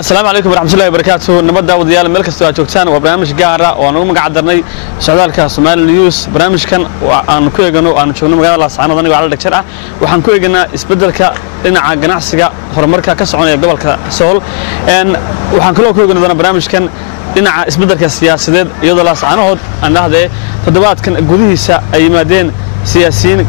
السلام عليكم ورحمة الله وبركاته. نبدأ وديال ملك استوى جوكتان وبرنامج جارة وأنا مقعدرني سعودالك سومالي نيوز. برنامج كان وأنا كويجنو وأنا شغلنا مقالة صعنا ضني وعلى الدكتورة وحن كويجنا إسبدلك لنا جناحسك هرمرك كسعوني قبل كسول إن وحن كله كويجنا ضنا برنامج كان لنا إسبدلك السياسة يضل صعنا هاد أن هذا تدوات كان جوديه أي مدين سياسيين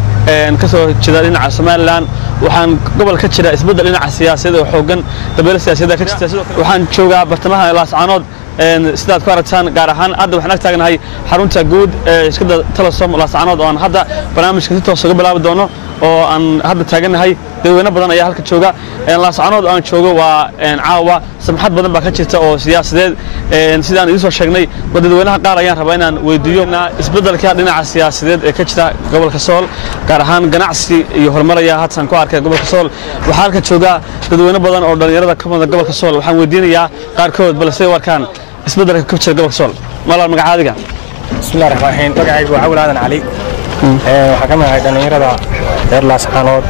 كسر كذا لنا على سومالان وحن قبل كذا إسبدل لنا على السياسة وحوجن قبل السياسة كذا وحن شوجا برتمها لاس عنود استاد كارتان قارحان أرد وحنا تاجنا هاي حرونتا جود كذا تلصم لاس عنود وأن هذا برنامج كنت توصل قبل أبدونه وأن هذا تاجنا هاي دوينا بدنا أيها الكتشوجا لاس عنود أن شوجا وأن عاوة سمحت بدنا بكتشة أو سياسة سيدان يسوع شغني بدوينا قاريان ربنا ويديونا إسبدل كذا على السياسة كتشة قبل كسول قارحان جناعسي يهرمر يا هاتسان كوارك قبل كسول وحالك تشوجا بدوينا بدنا أردن يرد كمان قبل كسول وحن ودينا يا قاركود بلسي وركان إسبدل كتشة قبل كسول مالا المقعدة بسم الله الرحمن الرحيم مقعد وعول هذا علي وحكمنا هيدا نيردا غير لاس حانود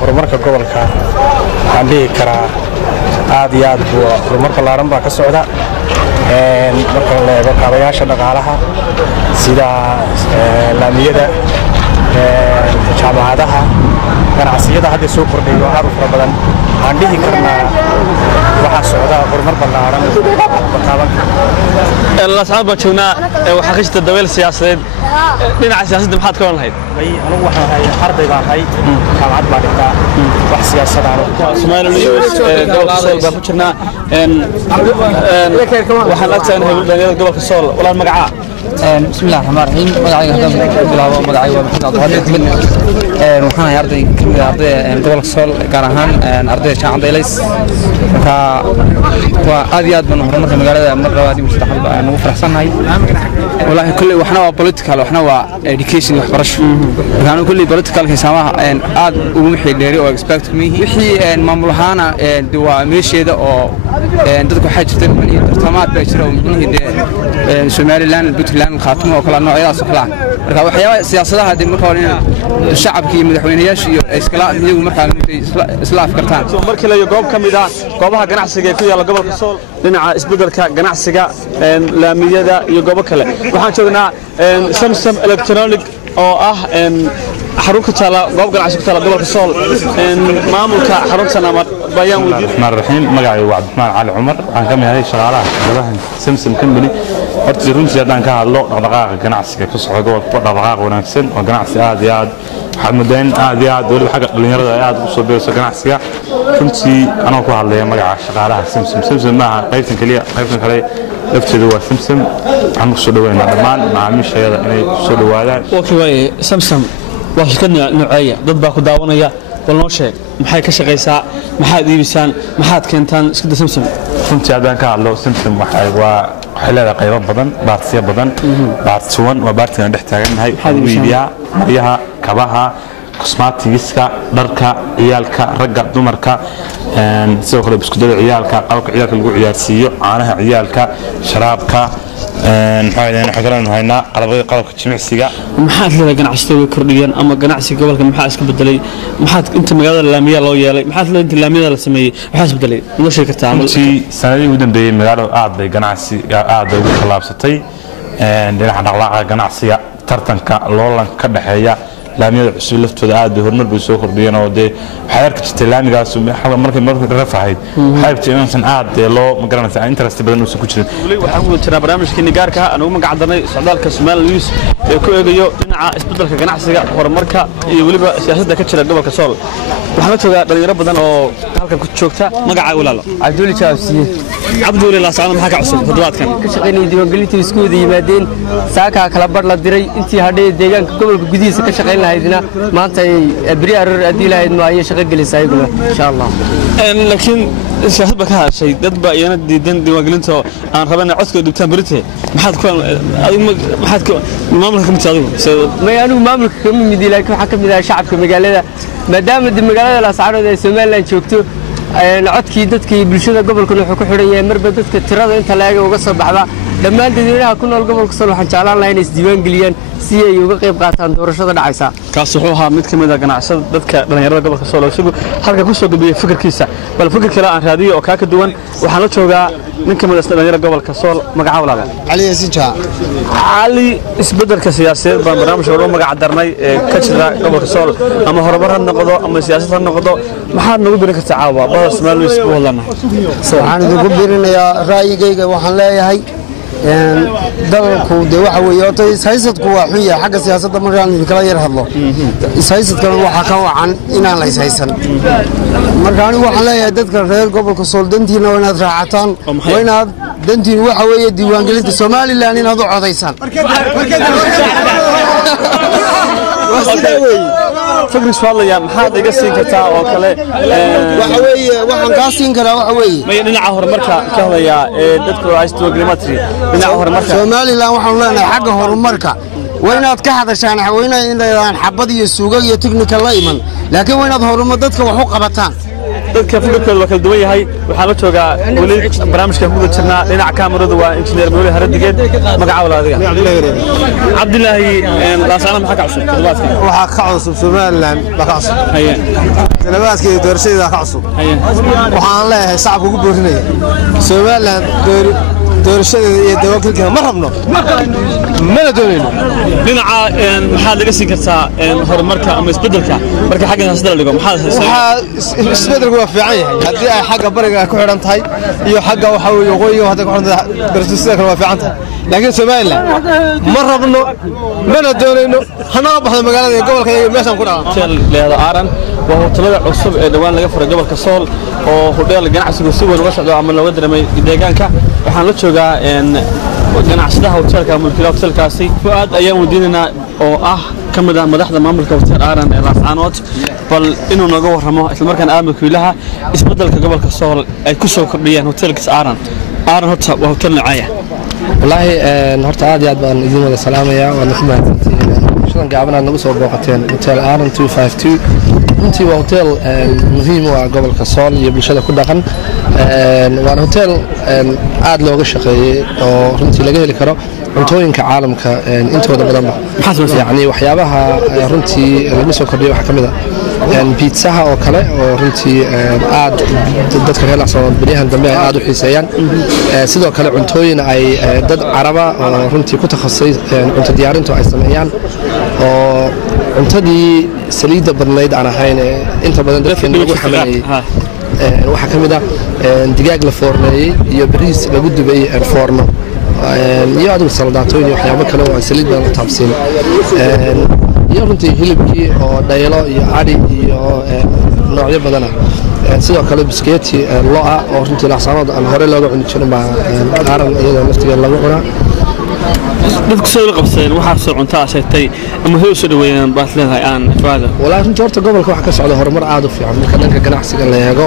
horumarka gobolka waxaan dhihi karaa aad iyo aad buu horumarka laaran baa ka socda marka la eego kaabayaasha dhaqaalaha sida laamiyada jaamacadaha ganacsiyada hadda soo kordhayo aad u fara badan waxaan dhihi karnaa waxa socda horumar ballaaran la saab joogna waxa ka jirta daweel siyaasadeed dhinaca siyaasadda maxaad ka wanahayd anigu waxaan ahay arday baan ahay jaamacad baan dhigtaa wax siyaasad aan Soomaali News gobolka Sool baan ku jirnaa waxaan agtahay dhalinyarada gobolka Sool walaal magaca بسم الله الرحمن الرحيم مدعي هذا بلاه مدعي ومحمد عبد الهادي وحنا أرضي قبل الصول كارهان أرضي شان ديليس وأديات من هرمات المجال مرة وادي مستحيل إنه فرحان هاي والله كل وحنا political وحنا education وحرش كانوا كل political كسامة أد ومحي ديري أو expect منه وحي مملحنا دوا مش هذا أو تذكر حاجة تنبني ترتمات بيشروا منه ده سومالي لان البتلان خاتمه وكل نوعية صقلان مركب وحياة سياسة هذه مركب الشعب كي مدحوين ياشي إسكالات اللي مركب إسلاف كرتان مركب لا يقوم كم إذا قومها جناح سجى فيها لقبل الصول لنا إسبدل كجناح سجى لامية ده يقوم كله وحنا شغلنا سمسم إلكترونيك أو حركة تلا قوم جناح سجى تلا قبل الصول معمول كحركة نمط بيان ودي الرحمن الرحيم مقعي وعبد الرحمن علي عمر عن كم هذه شغالة سمسم كمبني horta runtii hadaan ka hadlo dhaqdhaqaaqa ganacsiga ka socda gobolka dhaqdhaqaaq wanaagsan oo ganacsi aad iyo aad waxaan muddayn aad iyo aad waliba xagga dhalinyarada aad u soo beerso ganacsiga runtii anoo ku hadlaya magaca shaqaalaha Samsung maaha qaybtan kale lafteedu waa Samsung aan ku soo dhaweynaa dhammaan macaamiishayada inay soo dhawaadaan way Samsung waa shirkad nooceeya dad baa ku daawanaya wal noo sheeg maxay ka shaqeysaa maxaad iibisaan maxaad keentaan iskada Samsung runtii hadaan ka hadlo Samsung waxay leedahay qaybo badan baartiyo badan baartuwan waa baartigan dhex taagannahay iibiyaa maryaha kabaha cosmetics-ka dharka ciyaalka ragga dumarka sidoo kale biskudada ciyaalka qalabka ciyaalka lagu ciyaarsiiyo caanaha ciyaalka sharaabka waxaan haynaa qalabka jimicsiga maxaad leedahay ganacsiga way kordhiyeen ama ganacsiga gobolka maxaa iska bedelay maxaad inta magaalada laamiya loo yeelay maxaad leedahay inta laamiyada la sameeyay maxaa is bedelay noo sheeg kartaa sanadii ugu dambeeyay magaalada aad bay ganacsiga aad ugu tallaabsatay dhinaca dhaqdhaqaaqa ganacsiga tartanka loolanka ka dhaxeeya laamiyada cusub laftooda aad horumar bay soo kordhiyeen oo de waxay arki jirtay laamigaas markay rafahayd waxay jireen aad loo magaranaysa interest badan oo ku jirin wali waxa uu jiraa barnaamijkeena gaarka ah anagu magacdarnay socdaalka Soomaali News ee ku eegayo dhinaca isbeddelka ganacsiga horumarka iyo waliba siyaasadda ka jira gobolka Sool waxaan la joogaa dhalinyaro badan oo halkan ku joogta magaca walaalo Abdul Jaabsiye Abdul la saano maxaa ka cusub toddobaadkan ka shaqeynay diiwaangelinta iskuulada yimaadeen saaka kala bar la diray intii hadhay deegaanka gobolka gudihiisa ka shaqeyn lahaydna maanta ay bari arar adii lahayd ma ay shaqo gelisay ayaguna insha Allah laakiin siyaasadda ka hadashay dad baa iyana diidan diiwaangelinta aan rabana codka dibtaan barite maxaad ku maamulka kamid adigu ma anigu maamulka kamid laakiin waxa kamid ah shacabka magaalada maadaama magaalada la saarado ay Soomaaliland joogto codkii dadkii bulshada gobolka wuxuu ku xidhan yahay marba dadka tirada inta la eega uga soo baxda dhammaan dadweynaha ku nool gobolka Sool waxaan jeclaan lahaa inay isdiiwaan geliyaan si ay uga qayb qaataan doorashada dhacaysa kaas wuxuu ahaa mid ka mid ah ganacsada dadka dhalinyarada gobolka Sool isagu halka ku soo gudbiyay fikirkiisa bal fikir kale aan raadiyo oo ka duwan waxaan la joogaa nin ka mid ah dhalinyarada gobolka Sool magaca walaal علي ياسين علي isbedelka siyaasadeed baan barnaamijka uga magac darnay ka jira gobolka Sool ama horumar ha noqdo ama siyaasad ha noqdo maxaad nagu birin kartaa caawa bada Soomaaliya isku wadanahay waxaan ugu birinayaa raayigayga waxaan leeyahay dalku de waxa weeye oo saysadku waa xun yahay xagga siyaasadda markaan kala yar hadlo saysadkana waxa ka wacan inaan la haysan markaan waxaan leeyahay dadka reer gobolka Sool dantiina waa inaad raacataan waa inaad dantiin waxa weeye diiwaangelinta Soomaaliland inaad u codeysaan فكر سؤال يا محمد يقصين كتا أو كله وحوي وحن قاسين كلا وحوي ما ينعى هرمركا كهذا يا دكتور عايز توجريماتري ينعى هرمركا سومالي لا وحن لنا حق هرمركا وين أتكحد عشان وين إن حبضي السوق يتكنيك الله إيمان لكن وين أظهر مدتك وحق بتان dadka fikirka wada duwan yahay waxa la joogaa wali barnaamijka ku jirnaa dhinaca kaamiradu waa injineer Mooli Haradigeed magaca walaadiga Cabdilaahi laasana maxaa ka cusub toddobaadkan waxa ka cusub Soomaaliland ba ka cusub hayeen toddobaadkii doorashada ka cusub hayeen waxaan leeyahay shacabku ku boorinaya Soomaaliland doorashada iyo dawladda ma rabno ma doonayno dhinaca maxaa laga siin kartaa horumarka ama isbedelka marka xagga siyaasadda la dhigo maxaa isbedelku waa fiican yahay hadii ay xagga bariga ku xiran tahay iyo xagga waxa weeye waqooyiga hadda ku xiran tahay doorashada kale waa fiican tahay laakiin Soomaaliland ma rabno ma doonayno hana baxdo magaalada gobolka iyo meeshan ku dhaca leedo aaran waa hotelada cusub ee dhawaan laga furay gobolka Sool oo hudheel ganacsiga si weyn uga socdo ama looga dareemay deegaanka waxaan la joogaa ganacsadaha hotelka mulkiilaha hotelkaasi fuad ayaan wadiinaa oo ah kamid ah madaxda maamulka hotel aaran ee laascaanood bal inuu naga warramo isla markaan mulkiilaha isbedelka gobolka Sool ay ku soo kordhiyeen hotelka aaran horta waa hotel nacaya wallahi horta aad iyo aad baan idin wada salaamaya waan ku mahadsantihiin shadan gaabana nagu soo booqateen hotel aaran 252 runtii waa hotel muhiim u ah gobolka Sool iyo bulshada ku dhaqan waa hotel aad looga shaqeeyay oo runtii laga heli karo cuntooyinka caalamka intooda badan yani waxyaabaha runtii lagu soo kordhiyay waxa kamid ah pizzaha oo kale oo runtii aad dadka reer Laascaanood bariyahan dambe ay aad u xiiseeyaan sidoo kale cuntooyin ay dad Caraba oo runtii ku takhasusay cunto diyaarinta ay sameeyaan oo cuntadii saliidda badnayd aan ahayn inta badan dadka lagu xamalayay waxa kamid ah digaag la foorneeyay iyo bariis lagu dubay foorno iyo adigu saldaatooyin iyo waxyaabo kale oo saliid badan taabsiin iyo runtii hilibkii oo dhaylo iyo ari iyo noocyo badan sidoo kale biskeeti loo oo runtii Laascaanood aan hore looga cuni jirin baa aaran iyada naftigeeda lagu cunaa dadku soo qabsadeen waxa soo cuntaa sheegtay ama hooyo soo dhaweeyaan baad leedahay aan faada walaa runtii horta gobolka waxa ka socda horumar aad u fiican marka dhanka ganacsiga la eego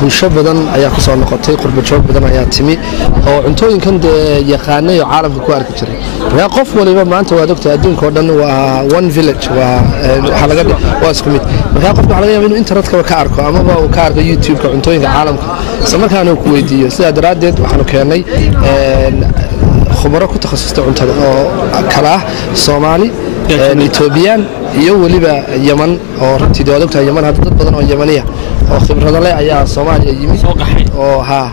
bulsho badan ayaa ku soo noqotay qurbo joog badan ayaa timi oo cuntooyinkan yaqaanay oo caalamka ku arki jiray yaa qof waliba maanta waa doctor adduunka oo dhan waa one village waxa laga waa isku mid marka qofka waxa laga yaabaa inuu internetka ka arko ama uu ka arko YouTube-ka cuntooyinka caalamka isla markaana uu ku weydiiyo sida daraadeed waxaanu keenay khubaro ku takhasustay cuntada oo kala ah Soomaali Ethiopian iyo waliba Yemen oo runtii dawladda Yemen hadda dad badan oo Yemeniya oo khibrado leh ayaa Soomaaliya yimid oo ha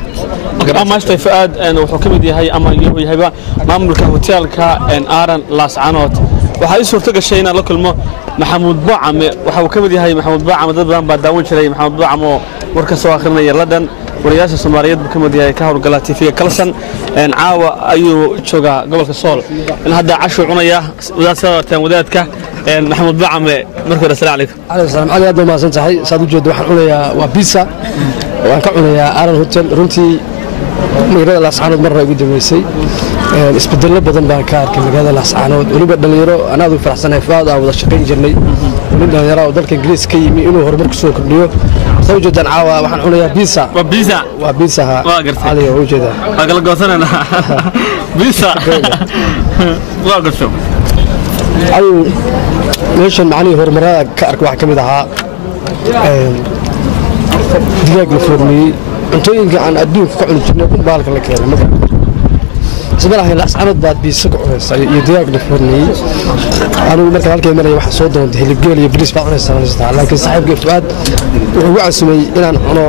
ama Fuad wuxuu kamid yahay ama yahayba maamulka hotelka aaran Laascaanood waxa ay suurto gashay in la kulmo Maxamuud Buucame waxa uu kamid yahay Maxamuud Buucame dad badan baa daawan jiray Maxamuud Buucame oo warka soo akhrinaya London wariyaasha Soomaaliyeed kamid yahay ka howlgala TV Kalsan caawa ayuu joogaa gobolka Sool in hadda casho cunaya wadaadka Maxamuud Buucame markii la salaamu calaykum alaykum salaam aad ma san tahay saad u jeedo waxaan cunayaa waa pizza waan ka cunayaa aaran hotel runtii magaalada Laascaanood mar ugu dambeysay isbeddello badan baan ka arkay magaalada Laascaanood waliba dhalinyaro anaad u faraxsanahay faad aan wada shaqayn jirnay waliba dhalinyaro oo dalka Ingiriiska ka yimi inuu horumar ku soo kordhiyo soo jeedaan caawa waxaan cunayaa pizza waa pizza waa gartay adiga u jeeda kala goosanana pizza waa gartay ayu meeshan macni horumarada ka arko waxa kamid ahaa digaag la foorneeyey cuntooyinka aan adduunka ka cuni jirnay kun baalka la keenay marka isma lahayn laascanood baad biisa ka cunaysa iyo digaag la foorneeyey anigu marka halkay maraya waxaan soo doontay hilibgeel iyo bariis baan cunaysaa laakiin saaxiibkay Fuaad wuxuu ugu casumay inaan cuno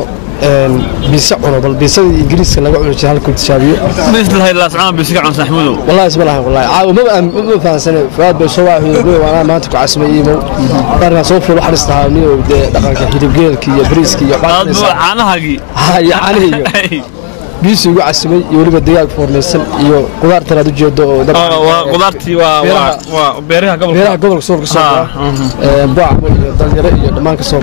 بيسا عنا بل بيسا إنجليز كلا قاعد يجي هالكل تشابيه. مثل هاي الأسعار بيسا عن محمود. والله اسم الله والله ما فاهم سنة فؤاد بيسوا يقول وأنا ما أنتك عسمي إيمو. أنا صوف له حرس تهاني ودقق هيدبجيل كي بريس كي. أنا هاجي. هاي يعني. بيسوا يقول عسمي يقول بديال فورنسل يو قدار ترى دجودو. وقدرتي وبيرها قبل سوق السوق. باع دليل دمانك السوق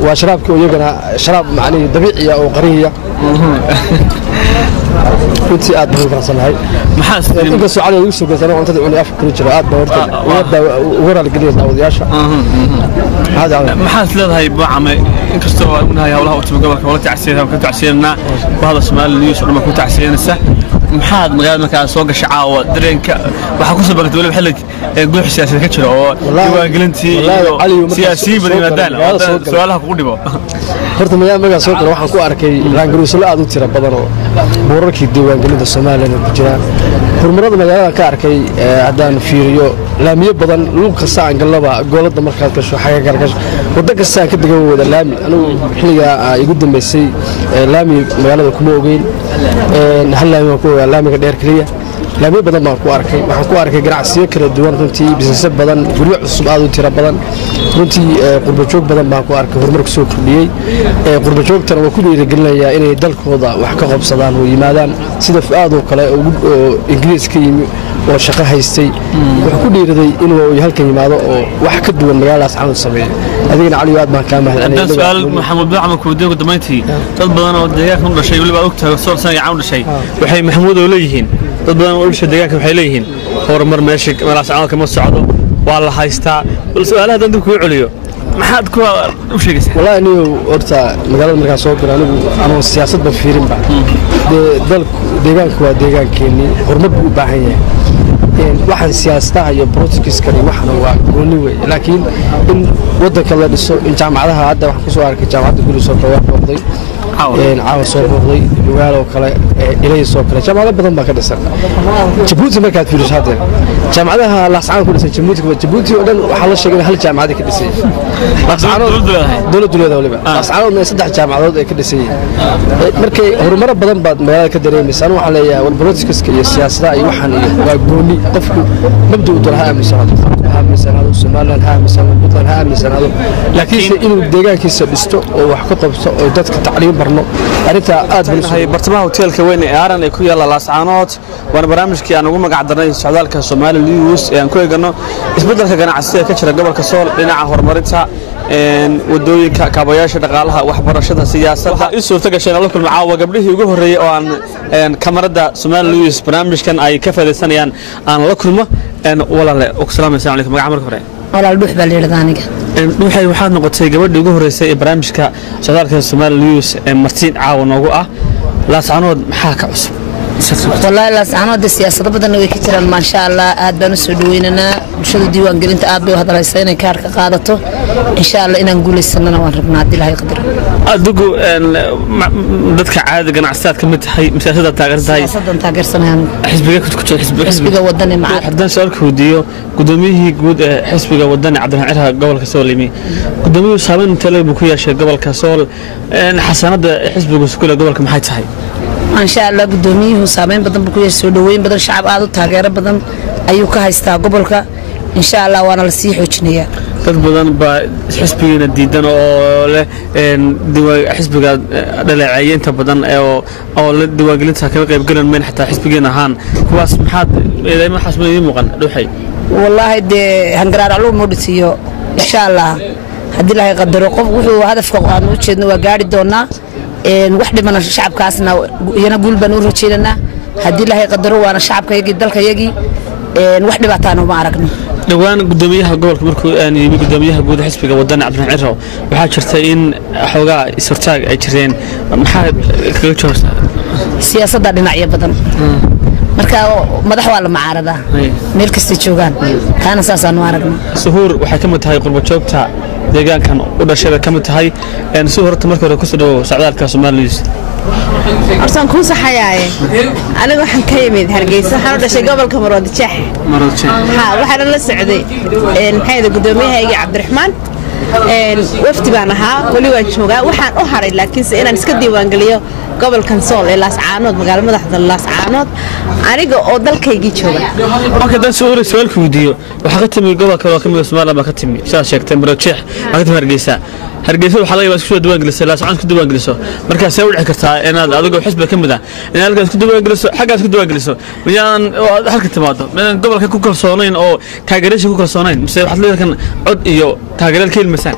وشراب كي يجنا شراب معني طبيعي أو قرية. كنت أدبر فرصنا هاي. محاسن. إنك سؤال يوسف قلت أنا أنت تقولي أفكر كذا أدبر ورا القليل أو دياشة. هذا محاسن هاي بعمل إنك استوى من هاي هؤلاء وتبقى ولا تعسيرها وكنت تعسيرنا وهذا سمال النيوس لما كنت تعسيرنا السه. محاد مقال مكان سوق الشعاوة درينك وحكوس بقت ولا بحلك يقول سياسي كتير أو قلنتي سياسي بالمدان سؤالها قولي بقى horta magaalada soo galay waxaan ku arkay raangaruusla aad u tira badan oo boorarkii diiwaangelinta Soomaaliya ku jiraan horumarada magaalada ka arkay hadaan fiiriyo laamiyo badan luuq kasta aan galaba goolada markaad ka soo xaga gargash wada kasta ka degan wada laami anigu xilliga igu dambeysay laami magaalada kuma ogeyn hal laami ku laamiga dheer kaliya laami badan baan ku arkay waxaan ku arkay ganacsiyo kala duwan runtii business badan guryo cusub aad u tira badan runtii qurbo joog badan baan ku arkay horumar soo kordhiyay qurbo joogtana waa ku dhiirigelinayaa inay dalkooda wax ka qabsadaan oo yimaadaan sida Fuaad oo kale oo Ingiriis ka yimi oo shaqo haystay wuxuu ku dhiiriday inuu halkan yimaado oo wax ka duwan magaaladaas aan sameeyo adigana cali aad baan ka mahadcelinayaa su'aal maxamed bacma ku diigo damayntii dad badan oo deegaanka u dhashay waliba ogtahay soo sanad dhashay waxay maxamuud oo leeyihiin dad badan oo dhashay deegaanka waxay leeyihiin horumar meesha malaasacad kama socdo waa la haystaa bal su'aalaha dad ku celiyo maxaad ku u sheegaysaa wallahi inuu horta magaalada markaa soo galay anigu aan siyaasadba fiirin baa dalku deegaanku waa deegaankeeni horumar buu u baahan yahay waxaan siyaasadaha iyo politics-kan waxna waa gooni weey laakiin in wadanka la dhiso in jaamacadaha hadda waxaan ku soo arkay jaamacadda guri soo kala noqday caawa soo noqday lugaal oo kale ilay soo kale jaamacado badan baa ka dhisan Djibouti markaad fiiriso hadda jaamacadaha laascaan ku dhisan Djibouti oo dhan waxa la sheegay hal jaamacad ka dhisay laascaan dawladda waliba laascaan oo saddex jaamacadood ay ka dhisay markay horumar badan baad magaalada ka dareemaysan waxa leeyahay wal politics iyo siyaasadda iyo waxan waa gooni qofku mabduu dolaha aaminsan Soomaaliland aaminsan laakiin inuu deegaankiisa dhisto oo wax ka qabto oo dadka tacliin barno arinta aad hay bartamaha hotelka weyn ee Aaran ay ku yaala Laascaanood waana barnaamijkii aan ugu magac darnay socdaalka Soomaaliya News ee aan ku eegno isbeddelka ganacsiga ka jira gobolka Sool dhinaca horumarinta wadooyinka kaabayaasha dhaqaalaha waxbarashada siyaasadda in suurta gashay la kulmo caawa gabdhihii ugu horeeyay oo aan kamarada Soomaaliya News barnaamijkan ay ka faa'iideysanayaan aan la kulmo walaale assalaamu alaykum magaca marka hore walaal dhuux baa leeyahay aniga dhuuxay waxaad noqotay gabadhii ugu horeysay ee barnaamijka socdaalka Soomaaliya News ee Martiin caawa noogu ah Laascaanood maxaa ka cusub والله لا سعنود السياسة بدنا ويكتر ما شاء الله عاد بنسوا دويننا بشدوا ديوان قلنت عاد بيوهذا الحسين كارك قادته إن شاء الله إن نقول السنة ونربنا عدي لها يقدر أدقوا ضدك عاد قناعات كمية هاي مسافة تاجر زاي مسافة تاجر سنة حسبك كنت حسبك ودني معاه حدنا سؤالك وديو قدوميه جود حسبك ودني عبد العالها قبل كسول يمي قدوميه صابين تلي بكويا شيء قبل كسول حسنات حسبك وسكولا قبل كم حيت هاي إن شاء الله قدوميه وصابين بدن بكويا سودوين بدن شعب عادو تاجر بدن أيوك هايستا قبلك إن شاء الله وأنا لسيح وجنية dad badan baa xisbigeena diidan oo leh xisbiga dhaleeceynta badan oo la diwaangelinta ka qayb galan meen xataa xisbigeena ahaan kuwaas maxaad eedeyma xasmiyay muuqan dhuuxay wallahi de hangaraar culuum u dhisiyo insha Allah hadii la qadaro qof wuxuu hadafka aan u jeedno waa gaari doonaa wax dhimana shacabkaasna iyana gulban u rajeynaa hadii la qadaro waana shacabkayagii dalkayagii wax dhibaataan ma aragno dhawaan gudoomiyaha gobolka markuu aan yimi gudoomiyaha guud xisbiga wadana Cabdiraxmaan Ciro waxa jirta in xogaa isirtaag ay jireen maxaa kaga joogtaa siyaasadda dhinacyo badan marka madax waa la macaarada meel kasta joogan kaana saasaan u aragno suhuur waxa ka mid tahay qurbo joogta deegaankan u dhashay ka mid tahay si horta markii hore ku soo dhawo socdaalka Soomaaliyeed أرسل كوس حياة أنا وحن كيمد هرجيس حنا ده شيء قبل كمرات شح ها وحنا للسعودي هذا قدومي هيجي عبد الرحمن وفد بانها ولي وجهه وحن أحرى لكن أنا نسكت وانجليو قبل كنسول اللاس عانود مقال مدحض اللاس عانود أنا جو أودل كيجي شوبه ما كده سؤال كوديو وحقتني قبل كم اسمه لما كتمي شاشة تمرة شح حقتني هرجيسو waxa laga isku duwan galisay la socon ku duwan galiso markaas ay u dhici kartaa inaad adigu xisbiga kamid ah inaad halkaas ku duwan galiso xaggaas ku duwan galiso miyaan halka timaado meel gobolka ku kalsoonayn oo taageeraysi ku kalsoonayn mise waxa leeyahay cod iyo taageeral keelmasan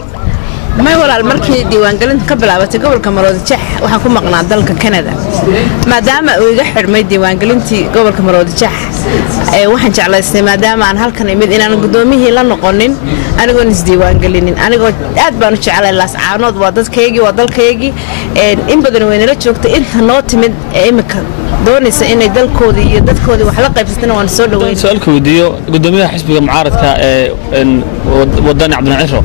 ما ولا المركي ديوان قلنا قبل عبتي قبل كمرود شح وحكون مقنع ذلك كندا ما دام ويجحر ما ديوان قلنتي قبل كمرود شح وحن على السنة ما دام عن هالكن يمد إن أنا قدومي هي لنا قنن أنا قلنا ديوان قلنين أنا قلت أتبانش على اللاس عانود وضل كيجي وضل كيجي إن بدنا وين لا شوكت أنت نوت من إمك دوني سئين يدل كودي يدل كودي وحلقة بستنا ونسول وين سؤال كوديو قدومي حسب معارض وضعني عبد العشرة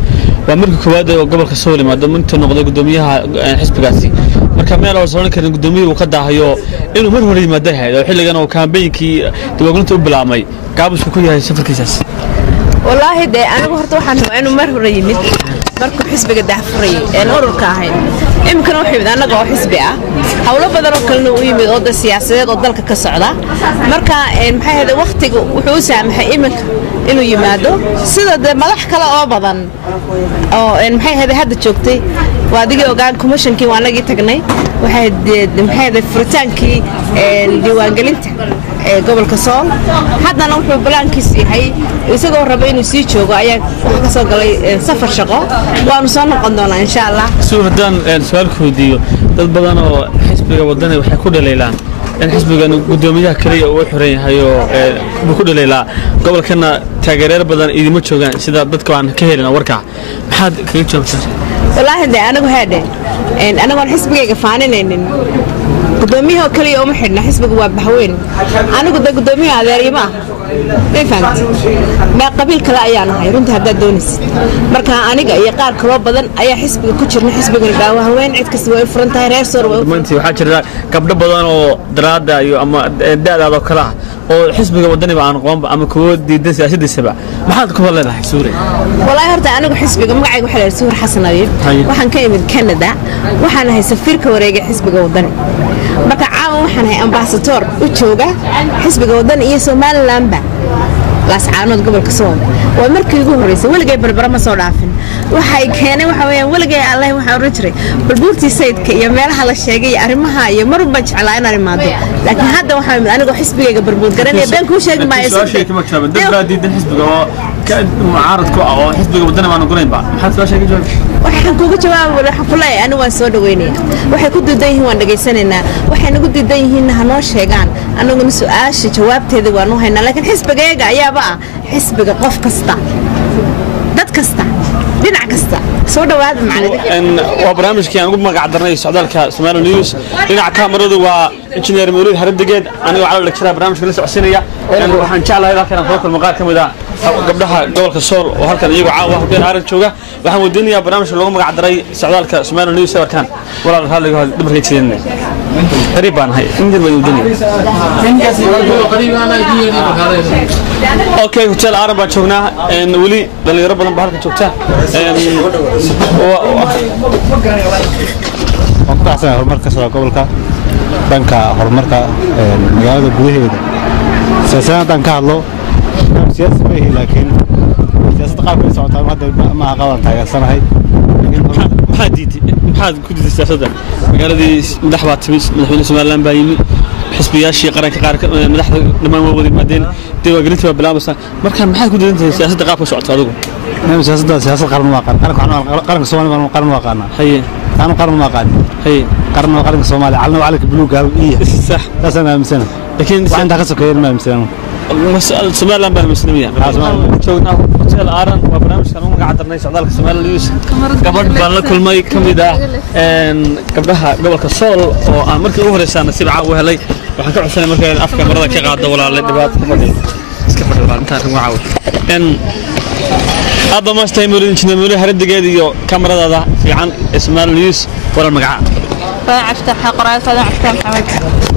ومركو كواد قبل كسولي ما دام أنت نقضي قدوميها حسب قاسي مركب ميل أوصلنا كان قدومي وقدها هيو إنه مرة ما ده هذا وحيل جانا وكان بينكي تبغى قلت بالعمي قابل شو كل سفر كيساس والله ده أنا بحط واحد إنه مرة يمد مركب حسب قد حفري إنه أورو كاهن يمكن واحد أنا جوا حسبه حوله بدل كلنا ويمد ضد السياسة ضد الكسرة مركب إن هذا وقت وحوسه محيمك إنه يمادو سيدا ملاح كلا أبدا أو إن هذا شوكتي وادي وقعد كوميشن كي وانا جيت تجني واحد هذا فرتان كي ديوان قلنت قبل كسول حتى لو في بلانكي سيحي ويسقوا ربعين وسيتشو ويا وحكسوا قلي سفر شقة ونصنع قدنا إن شاء الله. سو هدان سؤال كوديو تبغانا حسب ودنا وحكود الليلان الحزب كانوا قدوميها كلية وحرين هيو بكل ليلة قبل كنا تاجرير بدن إذا ما تشوفان سيدا بدكوا عن كهيلنا وركع محد كيف تشوف والله هذا أنا وهذا إن أنا والحزب جا فانين إن قدوميها كلية ومحرنا حزب جواب بحوين أنا قدوميها هذا ريما ما فهمت ما قبيل كلا أيانا هاي رنت هذا دونس مركا أنا جا يقار كلاب بدن أي حزب كتشرنا حزب جنبه هوين عد كسوي فرنت هاي ريسور ومنتي وحاجة قبل بدن ودراد أيو أما ده هذا كلا وحزب ودني بعن قوم أما كود دي سياسة دي سبعة ما حد كفر لنا سوري والله هرت أنا وحزب جمع عيق وحلا سور حسن أبيب وحن كي من كندا وحن هاي سفير كوريجي حزب ودني مركا عام وحن هاي أمباسطور وتشوجا حزب ودني يسومال لامبا لاس عانود قبل كسول ومركي يقول رئيس ولا جاي بربرة صور عفن وحي كان وحوي ولا جاي الله وحي رجري بالبورتي سيد كي يميل على الشيء يعرمها يمر بج على أنا رمادو لكن هذا وحي أنا جو حسب جاي بربور قرني بينكم شيء ما يصير شيء كم كتاب الدبرة دي حسب جو معارض كو أو حسب جو بدنا ما نقولين بعد ما حد شيء جواب وحي كوجا جواب ولا حفلة أنا واسود ويني وحي كنت دايه وانا جاي سننا وحي نقول دايه إنه هنوش هيجان أنا قلنا سؤال جواب تدي وانو هنا لكن حسب جاي يا حسب قف كستا دت كستا دينع كستا سو دواad macna ان وبرنامجكي aan ugu magac darnay socdaalka Soomaali News dhinaca kaamiradu waa engineer Mawlid Haradgeed aniga waxa la dhigtaa barnaamijka la socodsiinaya waxaan jeclahay halkan aan ku maqaal kamid ah gabdhaha gobolka Sool oo halkan iyagu caawa hubeen aran jooga waxaan wadinayaa barnaamijka lagu magac daray socdaalka Soomaali News warkan walaal haliga dhimarkay sideen qariibaan hay indir bay wadinaya okay hotel aran baa joognaa in wali dhalinyaro badan baa halka joogta waxaan horumarka soo gobolka dhanka horumarka magaalada gudaheeda siyaasaddan ka hadlo siyaasad ma yahay laakiin siyaasadda qaabka ay socotaa hadda ma aqaban taageersanahay maxaad ku diiday siyaasadda magaaladii madax baa timis madaxweyne Soomaaliland baa yimi xisbiyaashii qaranka qaar madaxda dhamaan waa wadi maadeen diiwaangelinta waa bilaabmaysa marka maxaad ku diiday siyaasadda qaabka socota adigu سياسة قرن واقع قرن الصومالي قرن واقعنا هي أنا قرن واقعنا هي قرن الصومالي علنا وعليك بلوغ إيه صح لا سنة مسنة لكن عندها قصة كثير ما مسنة مسألة الصومال لما المسلمين شوفنا هوتيل آرن وبرنامج كانوا قاعد درنيس عدالك الصومال نيوز قبل بان كل ما يكمل ده قبلها قبل كسول وأمريكا أوفر السنة نسيب عاوه لي وحكوا عشان أمريكا أفكار مرة كي قاعد ولا اللي دبات كمدي اسكفر البال انتهى معاود هذا ما استعمل إنجنير هردقة ديو كاميرا هذا في عن اسمه النيوز ولا المقعد فعفتها حقرات فعفتها محمد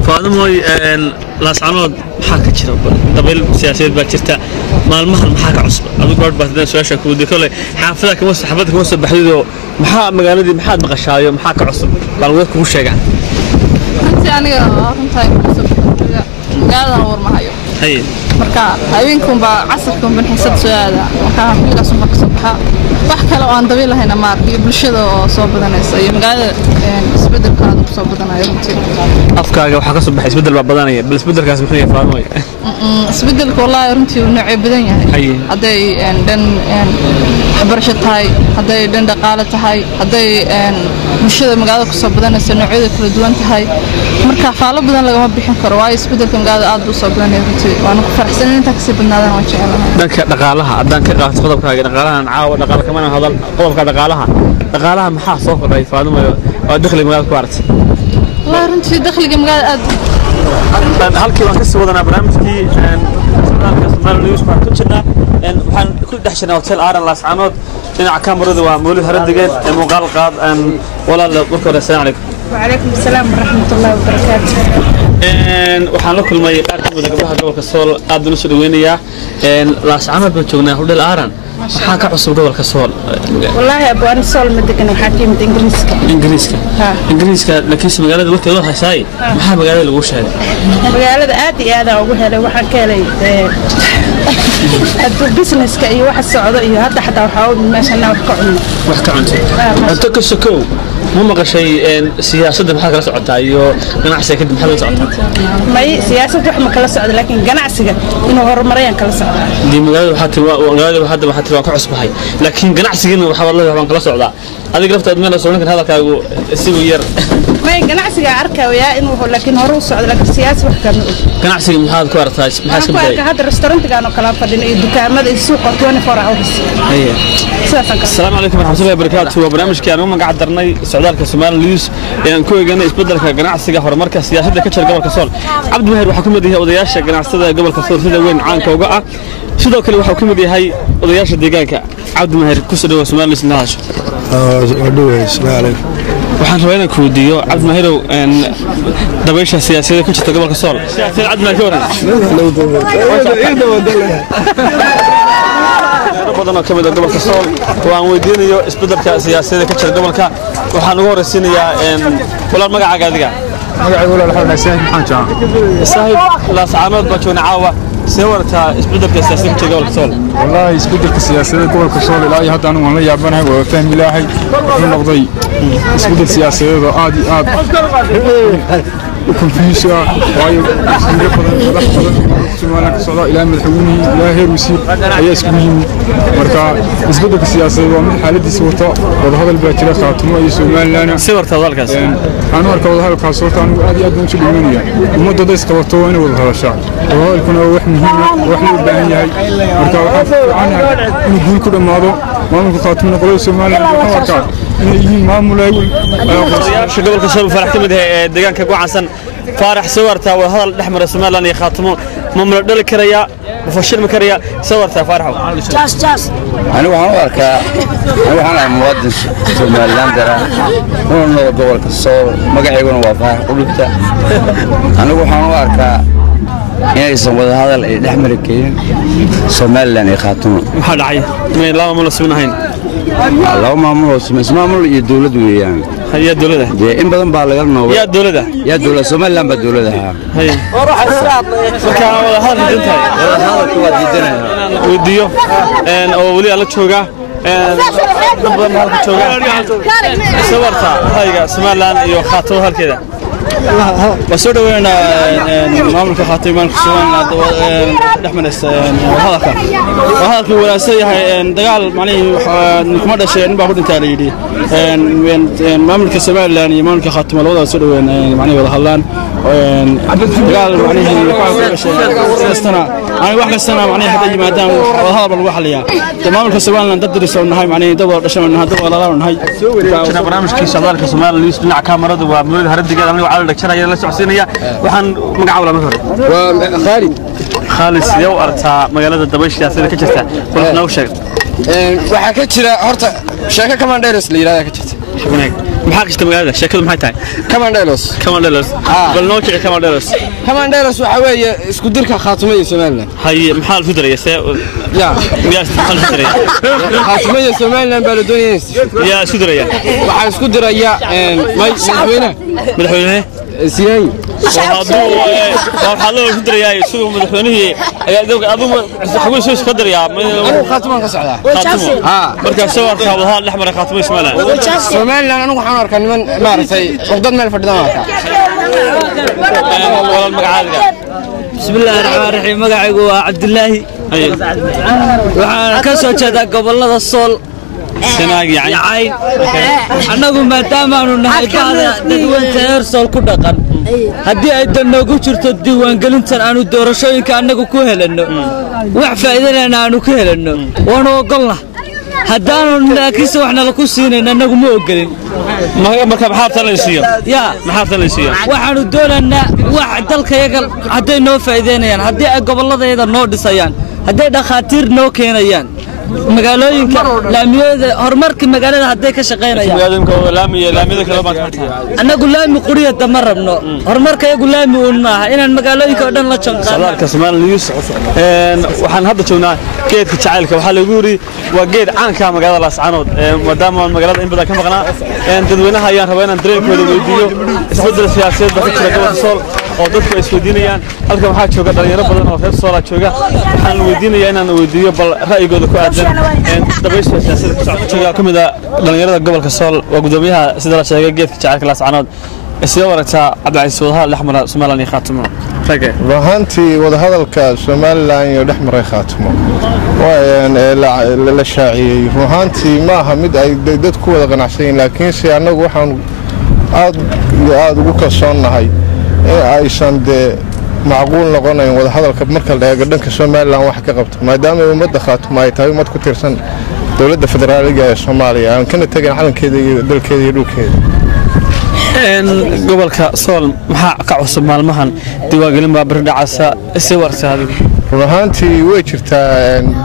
فهذا موي لاسعنود maxaa ka jira dabayl siyaasadeed baa jirta maalmahan maxaa ka cusub adigu goor baad su'aasha ku weydiin kale xaafada kama soo baxdido maxaa magaaladii maxaad maqashaayo maxaa ka cusub bal way kugu sheegaan inta aniga runtii magaalada warmahayo hay marka habeenkun baa casarkun ban xisad su'aada marka xilligaas ma ka soo baxa wax kale oo aan dabayl lahayn maar iyo bulshada oo soo badanaysa iyo magaalada isbedelka aad soo badanayo runtii afkaaga waxa ka soo baxay isbedel baa badanaya bal isbedelkaas muxuu yahay faahmay isbedelka wallahi runtii uu nooc badan yahay haday dhan waxbarasho tahay haday dhan dhaqaale tahay haday bulshada magaalada ku soo badanaysa noocyada kala duwan tahay marka faalo badan laga bixin karo waa isbedelka magaalada aad u soo badanaya runtii waan ku faraxsanahay inta ka sii badnaadaan waan jecelahay dhanka dhaqaalaha haddaan ka qaato qodobkaaga dhaqaalahan caawa dhaqaale kama hadal qodobka dhaqaalaha maxaa soo kordhay faadimo oo dakhliga magaalada ku aragtay والله runtii dakhliga magaalada aad halkii waan ka sii wadanaa barnaamijkii socdaalka Soomaali News baan ku jirnaa waxaan ku dhex jirnaa hotel Aaran Laascaanood dhinaca kaamirada waa Mawlid Haradigeen ee muuqaal qaad walaal markore assalaamu calaykum وعليكم السلام ورحمة الله وبركاته waxaan la kulmay qaar ka mid ah gabdhaha gobolka Sool aad u soo dhaweynaya Laascaanood baan joognaa hotel Aaran maxaa ka cusub gobolka Sool والله أبو أنا Sool ma degan waxaa ka yimid Ingiriiska laakiin magaalada warkeeda waa haysaay maxaa magaalada lagu sheegay magaalada aad iyo aad ugu helay waxaan ka helay hadda businesska iyo waxa socdo iyo hadda xataa waxa uu meeshana wax ka cunto inta ka sokow ma maqashay siyaasadda maxaa kala socotaa iyo ganacsiga kadib maxaa la socotaa may siyaasadda wax ma kala socdo laakiin ganacsiga inuu horumarayaan kala socdaa magaalada waxaa tii waan ka cusbahay laakiin ganacsigina waxa wallahi waan kala socdaa adiga laftaad meel soo ninkan hadalkaagu si yar may ganacsiga arkaya inuu laakiin hore u socdo laakiin siyaasi wax kama og ganacsiga maxaad ku aragtaa maxaa ka ka hadda restaurantigan oo kala fadhino iyo dukaamada iyo suuqa 24 hours السلام عليكم ورحمة الله وبركاته وبرنامجك أنا ما قاعد درني سعودال كسومال نيوز يعني كوي جنا يسبدل كجناعسة هرمركز سياسة كتشر قبل كسول عبد المهر وحكومة دي وضياش جناعسة قبل كسول سيدا وين عانك وقع سيدا كل وحكومة دي هاي وضياش ديجانك عبد المهر كسر وسومال نيوز نهاش السلام عليكم waxaan rabaa inaan ku weydiiyo Cabdi Mahirow dabaysha siyaasadda ku jirta gobolka Sool siyaasadda Cabdi Mahir badan oo kamid ah gobolka Sool waan weydiinayo isbedelka siyaasadda ka jira gobolka waxaan ugu horeysiinayaa walaal magacaaga adiga magacaygu walaal Xasan Xuseen maxaan joogaa saaxiib Laascaanood baa joogna caawa سوارتا اسبدل كسياسة كجول كسول والله اسبدل كسياسة جول كسول لا يهدى أنا والله يابنها وفهم إلهي من نقضي اسبدل سياسة عادي وكونفيوسيا وايد سمعنا كسولة إلى مدحوني إلى هيروسي أي اسمهم مركا اسبدل كسياسة ومن حالة سوتا وهذا الباكرة خاتمه يسمى لنا سوارتا ذلك أنا مركا وهذا كاسوتا أنا عادي أدون شو بيمنيه ومدة ده استوتوا أنا وهذا الشعب وهذا يكون وحنا الباهية هاي مركا عنها نقول كل ماذا ما نقول خاتمنا قلوا سمعنا مركا إنه ما ملايول شغل كسول فرحت مده دجان كجوعسن فارح سوارتا وهذا الأحمر سمعنا لي خاتمه ممرد كريا وفشل مكريا سوارتا فارحوا جاس أنا وحنا مواد سومالان درا ونو قبل كسول ما قاعد يقولون وفاء قلبته أنا وحنا inaysan wada hadal ay dhex mari karin Soomaaliland ay khaatimo waxa dhacay ma laba maamul suunahayn laba maamul iyo dawlad weeyaan haya dawladda in badan baa laga noobay ya dawladda Soomaaliland baa dawladda haya marka wada hadal dintahay waa diidanaya wadiyo oo wali ala jooga badan halka jooga sawarta hayga Soomaaliland iyo khaatimo halkeeda وسود وين معاملة خاتمان كسوان دحمنس وهذا ولا سيء دجال معني نكمل شيء نبغى نقول تاليدي معاملة كسوان لاني معاملة خاتم الوضع سود وين معني ولا هلان دجال معني سنة أنا واحد سنة معني هذا يمادان وهذا بالواحد ليا معاملة كسوان لان تدرس ونهاي معني دور عشان نهاي دور لا نهاي كنا برنامج كيس هذا كسوان اللي يسمع كاميرا ومولد هردي قال أنا وعلى دكتور يلا سعسينية وحن مقعولة مثلا وخالد خالد يو أرتا مجالات الدبش سياسية كجسة ولا نوشة waxaa ka jira horta sheeko Commanderos la yiraahdo ka jirta maxaa ka jirta magaalada sheekadu maxay tahay Commanderos bal noo jeex Commanderos waxa weeye isku dirka Khaatumo iyo Soomaaliland haye maxaa la fidrayaa ya maxaa la fidrayaa Khaatumo iyo Soomaaliland baa la doonayay ya isku diraya waxa isku diraya madaxweyne سياي waxaa loo fidrayaa isagoo madaxweynihii ayaa adigu xaguus soo qadar yaa Khaatumo ka socda marka soo arkaa wadaha dhaxmar Khaatumo Soomaaliland anigu waxaan arkaa niman maartay waqdad meel fadhidan arkaa wala magacaadiga bismillaahir rahmaanir rahiim magacaygu waa Cabdullaahi waxaan ka soo jeedaa gobolada Sool sanaagi yaay annagu maadaama aanu nahay dadweynaha reer Sool ku dhaqan haddii ay danoogu jirto diiwaangelintan aanu doorashooyinka annagu ku helano wax faa'iidana aanu ku helano waanu ogolna haddaanu laakiinse waxna la ku siinayna annagu ma ogolin marka maxaa talaysiyo maxaa talaysiyo waxaanu doonaynaa wax dalkayaga hadday noo faa'iideynayaan haddii ay gobolladayada noo dhisayaan hadday dhakhaatiir noo keenayaan magaalooyinka laamiyada horumarka magaalada haday ka shaqeynayaan laamiyada kala baan anagu laami quriyada ma rabno horumarka iyagu laami uun maaha inaan magaalooyinka oo dhan la janqaano sadaalka Soomaaliland waxaan hadda joognaa geedka jacaylka waxa lagu yiri waa geed caan ka magaalada Laascaanood maadaama magaalada in badan ka maqnaa dadweynaha ayaan rabaa inaan dareenkooda weydiiyo isbedel siyaasadeed baa ka jira gobolka Sool oo dadku is weydiinayaan halkan waxaa jooga dhalinyaro badan oo reer Sool jooga waxaan weydiinayaa inaan weydiiyo bal ra'yigooda ku aadan dabayska siyaasadda kamida dhalinyarada gobolka Sool waa gudoomiyaha sida la sheegay geedka jacaylka Laascaanood isla waragtaa Cabdi wadaha dhaxmar Soomaaliland iyo Khaatumo ruuxantii wadahadalka Soomaaliland iyo dhaxmar Khaatumo la shaaciyay ruuxantii ma aha mid ay dadku wada qanacsan laakiin si anagu waxaan aad ugu kalsoonahay aysan macquul noqonayn wadahadalka marka la eego dhanka Soomaaliland wax ka qabto maadaama ummadda Khaatumo ay tahay ummad ku tirsan dawladda federaaliga ee Soomaaliya aan kana tagin calankeeda iyo dalkeeda iyo dhulkeeda gobolka Sool maxaa ka cusub maalmahan diiwaangelin baa bardhacasa isii warsaado ruuxantii way jirtaa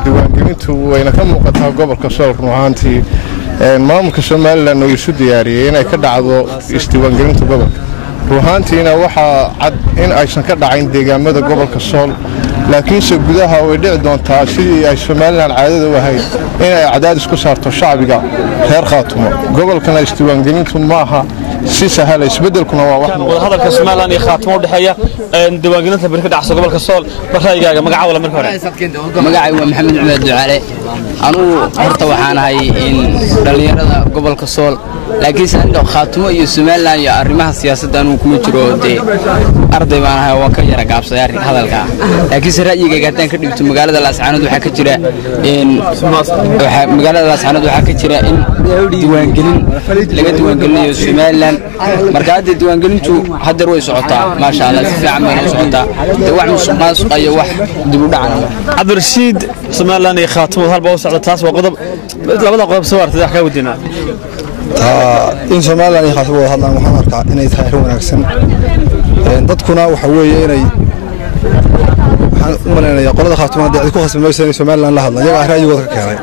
diiwaangelintu wayna ka muuqataa gobolka Sool ruuxantii maamulka Soomaaliland oo isu diyaariyay inay ka dhacdo isdiiwaangelinta gobolka ruuxantiina waxaa cad in aysan ka dhacayn deegaamada gobolka Sool laakiinse gudaha way dhici doontaa sidii ay Soomaaliland caadada u ahayd in ay cadaadis ku saarto shacbiga reer Khaatumo gobolkana isdiiwaangelintu maaha si sahal isbedelkuna waa wax wadahadalka Soomaaliland iyo Khaatumo u dhaxeeya diiwaangelinta barka dhacso gobolka Sool barkaayga magaca wala marka hore magacay waa Maxamed Cumar Ducaale anu horta waxaan ahay in dhalinyarada gobolka Sool laakiin sanad Khaatumo iyo Soomaaliland iyo arrimaha siyaasadda anu kuma jiro arday baan ahay oo ka yara gaabsaday arrin hadalka laakiin ra'yigayga hadaan ka dhigto magaalada Laascaanood waxa ka jira in magaalada Laascaanood waxa ka jira in diiwaangelin laga diiwaangelinayo Soomaaliland marka hadda diiwaangelintu hadda way socotaa ma sha Allah si fiican bay u socotaa wax musuqmaasuq iyo wax dib u dhacna Cabdirashiid Soomaaliland iyo Khaatumo halba u socda taas waa qodob labada qodob soo wartay wax ka wadina in Soomaaliland iyo Khaatumo wada hadlaan waxaan arkaa inay tahay arrin wanaagsan dadkuna waxa weeye inay waxaan u maleynayaa qolada Khaatumo ay ku khasbayso inay Soomaaliland la hadlaan iyaga ra'yigooda ka keenay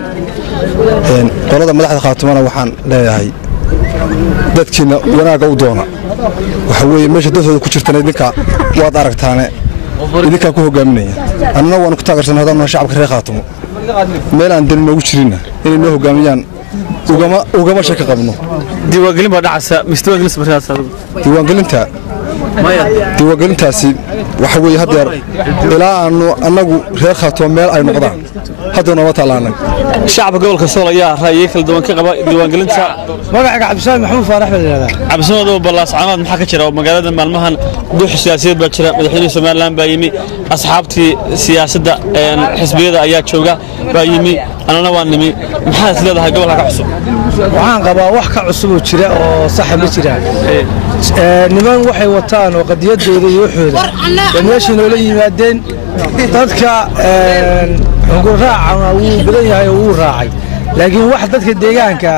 qolada madaxda Khaatumona waxaan leeyahay dadkiina wanaaga u doona waxa weeye meesha dadooda ku jirtana idinka waad aragtaane idinka ku hogaaminaya annana waan ku taageersan hadana shacabka reer Khaatumo meel aan dalin ugu jirina inay noo hogaamiyaan ugama shaki qabno diiwaangelin baa dhacaysa mustaqbalkiisa barkaas diiwaangelintaasi waxa weeye hadeer ilaa aanu annagu reer Khaatumo meel ay noqdaan hadda nooma talaanay shacabka gobolka Sool ayaa ra'yi kala duwan ka qaba diiwaangelinta magaca Cabdishaan Maxamuud Faarax baa yiraahdaa Cabdishaan oo Laascaanood maxaa ka jira magaalada maalmahan duux siyaasadeed baa jira madaxweynaha Soomaaliland baa yimi asxaabtii siyaasadda xisbiyada ayaa jooga baa yimi anana waan nimi maxaa isleedahay gobolka ka cusub waxaan qabaa wax ka cusub oo jira oo sax ma jiraan niman waxay wataan oo qadiyadooda iyo waxooda meeshii noola yimaadeen dadka xuquuq raacana wuu badan yahay oo wuu raacay laakiin wax dadka deegaanka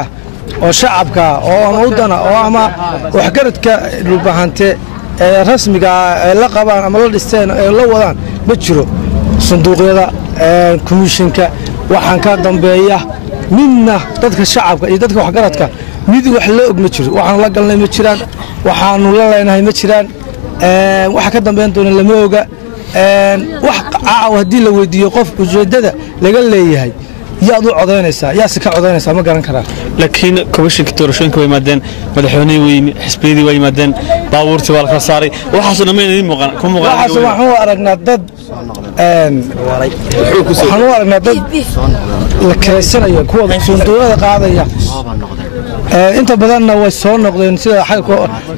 oo shacabka oo wadana oo ama wax garadka dhulbahante rasmiga la qabaan ama la dhisteen la wadaan ma jiro sanduuqyada komishinka waxaan ka dambeeya midna dadka shacabka iyo dadka waxgaradka mid wax la og ma jiro waxaan la galnay ma jiraan waxaanu la leenahay ma jiraan waxa ka dambeyn doona lama oga wax caaw haddii la weydiiyo qof ujeedada laga leeyahay yaad u codaynaysaa yaase ka codaynaysaa ma garan karaa laakiin komishinka doorashooyinka way yimaadeen madaxweynihii way yimi xisbiyadii way yimaadeen baabuurtii waa la kala saaray waxaasoo dhammayn idiin muuqan ku muuqan waxaan u aragnaa dad waxaan u aragnaa dad la karaysanayo kuwa sunduuqada qaadaya inta badanna way soo noqdeen sida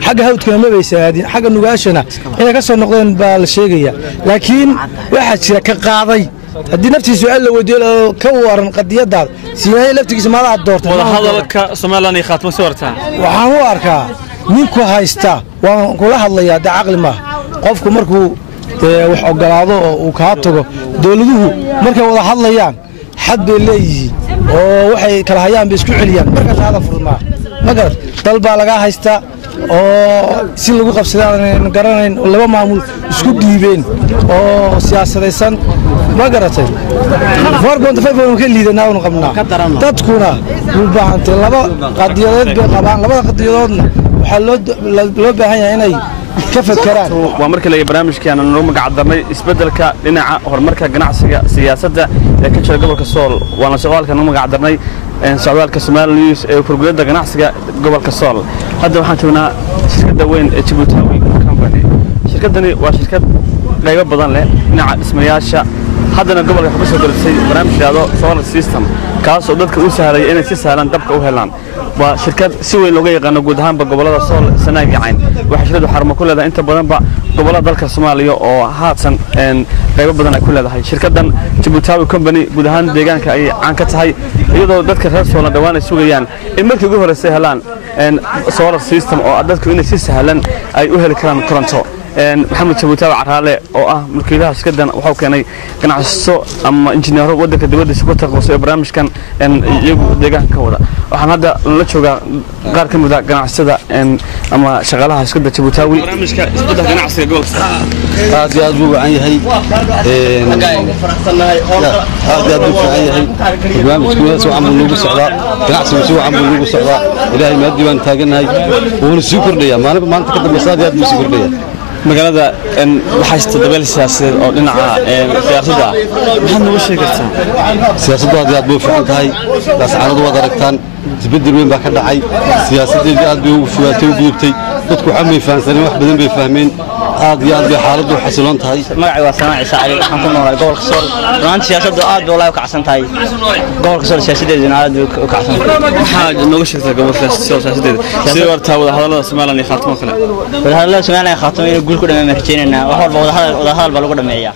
xagga hawdkana ma baysan aadin xagga nugaashana inay ka soo noqdeen baa la sheegaya laakiin waxaa jira ka qaaday haddii naftiisu su'aal la weydiiyo ka waran qadiyadaada siinay laftigiisa maada aad doortay wada hadalka Soomaaliland iyo khaatmo soo wartaa waxaan u arkaa ninku haysta waan kula hadlayaa da aqli ma qofku markuu wax ogolaado oo uu ka tago dawladuhu markay wada hadlayaan xad bay leeyihiin oo waxay kala hayaan bay isku celiyaan marka taada furmaa magarad dal baa laga haysta oo si lagu qabsadaan garanayn laba maamul isku dhiibeen oo siyaasadaysan ma garatay 4.5 ka liidana oo qabnaa dadkuna u baahantay laba qadiyadeed bay qabaan labada qadiyadoodna waxa loo baahan yahay inay ka fakaraan waa markii laga barnaamijkeena noo magac darnay isbedelka dhinaca horumarka ganacsiga siyaasadda ee ka jira gobolka Sool waana shaqaalka noo magac darnay socdaalka Soomaaliland News ee kurgulada ganacsiga gobolka Sool hadda waxaan joognaa shirkadda weyn ee Djibouti Company shirkaddani waa shirkad qaybo badan leh dhinaca dhismayaasha haddana gobolka waxa soo galisay barnaamijyada solar system kaas oo dadka u sahlay inay si sahlan dabka u helaan waa shirkad si weyn looga yaqaan guud ahaan gobolada Sool Sanaag Gacayn waxa shirkadu xarumo ku leedahay inta badan ba gobolada dalka Soomaaliya oo haatan qaybo badan ay ku leedahay shirkaddan Djibouti Company guud ahaan deegaanka ay caan ka tahay iyadoo dadka reer Sool dhawaan ay sugayaan in markii ugu horeysay helaan solar system oo dadku inay si sahlan ay u heli karaan koronto محمد Djibouti Caraale oo ah mulkiilaha shirkaddan waxa uu keenay ganacsiyo ama injineero wadanka dibadda ku taqasusay barnaamijkan iyagu deegaanka wada waxaan hadda la joogaa qaar ka mid ah ganacsiyada ama shaqaalaha shirkadda Djibouti barnaamijka isbeddelka ganacsiga gobolka aad iyo aad buu wacan yahay barnaamijku soo camal lagu socdaa ganacsigu soo camal lagu socdaa ilaahay ma diiwaan taaganahay wuxuu sii kordhayaa maanta ka dambaysa aad buu sii kordhayaa magaalada waxay tadabeel siyaasadeed oo dhinaca siyaasadda maxaad noo sheegi kartaa siyaasaddu aad buu fiican tahay daascaanadu wada aragtaan isbedel weyn baa ka dhacay siyaasaddeedii aad bay ugu fogaatay u gudubtay dadku waxaan bay fahansaneen wax badan bay fahmeen aad iyo aad bay xaaladdu xasiloon tahay magacay waa Sanaa Ciise Cali waxaan ku noolahay gobolka Sool runtii siyaasaddu aad bay u kacsan tahay gobolka Sool siyaasadeeduna aad bay u kacsan maxaa nooga sheegtaa gobolka Sool siyaasadeeda sidee wartaa wada hadallada Soomaaliland iyo khaatmo kale wada hadallada Soomaaliland iyo khaatmo inay guul ku dhameeyaan rajaynayna wax walba wada hadal baa lagu dhameeyaa